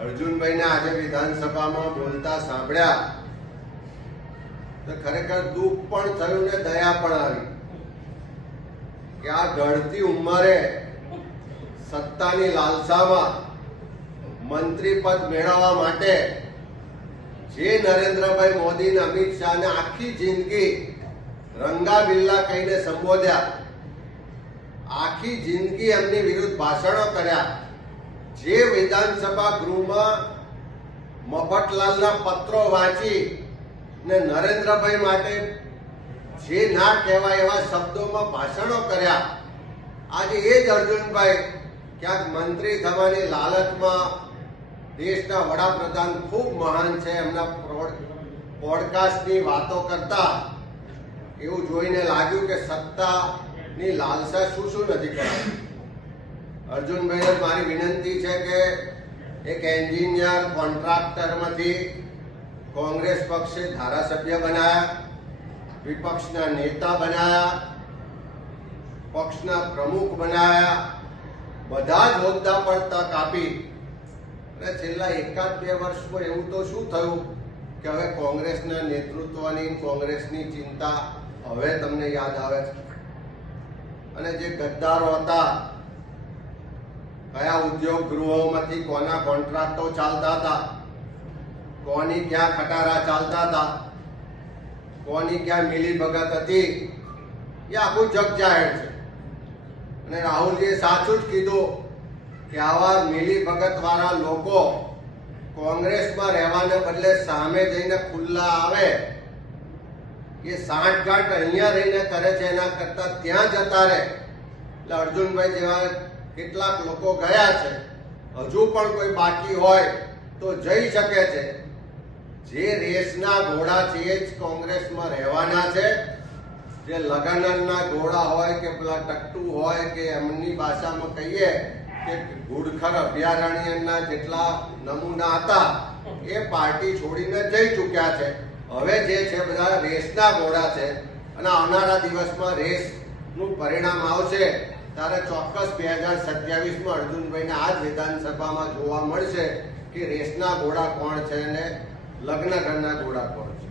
અર્જુનભાઈને આજે વિધાનસભામાં બોલતા સાંભળ્યા તો ખરેખર દુઃખ પણ થયું ને દયા પણ આવી કે આ ઢળતી ઉંમરે સત્તાની લાલસામાં મંત્રી પદ મેળવવા માટે જે નરેન્દ્રભાઈ મોદી અને અમિત શાહને આખી જિંદગી રંગા બિલ્લા કહીને સંબોધ્યા, આખી જિંદગી એમની વિરુદ્ધ ભાષણો કર્યા, જે વિધાનસભા ગૃહમાં મફતલાલના પત્રો વાંચી ને નરેન્દ્રભાઈ માટે જે ના કહેવાય એવા શબ્દોમાં ભાષણો કર્યા, આજે એ જ અર્જુનભાઈ ક્યાંક મંત્રી થવાની લાલચમાં દેશના વડાપ્રધાન ખૂબ મહાન છે એમના પોડકાસ્ટની વાતો કરતા એવું જોઈને લાગ્યું કે સત્તાની લાલસા શું નથી કરાવી. અર્જુનભાઈને મારી વિનંતી છે કે એક એન્જિનિયર કોન્ટ્રાક્ટરમાંથી કોંગ્રેસ પક્ષે ધારાસભ્ય બનાયા, વિપક્ષના નેતા બનાયા, પક્ષના પ્રમુખ બનાયા, બધા જ હોદ્દા પર તક આપી અને છેલ્લા 1-2 વર્ષમાં એવું તો શું થયું કે હવે કોંગ્રેસના નેતૃત્વની કોંગ્રેસની ચિંતા હવે તમને યાદ આવે છે. અને જે ગદ્દારો હતા, કયા ઉદ્યોગ ગૃહોમાંથી કોના કોન્ટ્રાક્ટો ચાલતા હતા, કોની ક્યાં ખટારા ચાલતા હતા, કોની ક્યાં મિલીભગત હતી, એ આખું જગ જાહેર છે. અને રાહુલજીએ સાચું જ કીધું કે આવા મિલીભગત વાળા લોકો કોંગ્રેસમાં રહેવાને બદલે સામે જઈને ખુલ્લા આવે, એ સાંઠગાંઠ અહીંયા રહીને કરે છે એના કરતા ત્યાં જતા રહે. એટલે અર્જુનભાઈ જેવા કેટલાક લોકો ગયા છે, હજુ પણ કોઈ બાકી હોય તો જઈ શકે છે. જે રેસના ઘોડા છે એ જ કોંગ્રેસમાં રહેવાના છે. જે લગાનના ઘોડા હોય કે પેલા ટટ્ટુ હોય કે એમની ભાષામાં કહીએ કે ઘુડખર અભયારણ્યના જેટલા નમૂના હતા એ પાર્ટી છોડીને જઈ ચૂક્યા છે. હવે જે છે બધા રેસના ઘોડા છે અને આવનારા દિવસમાં રેસનું પરિણામ આવશે ત્યારે ચોક્કસ 2027માં અર્જુનભાઈને આ જ વિધાનસભામાં જોવા મળશે કે રેસના ઘોડા કોણ છે અને લગ્ન ઘરના ઘોડા કોણ છે.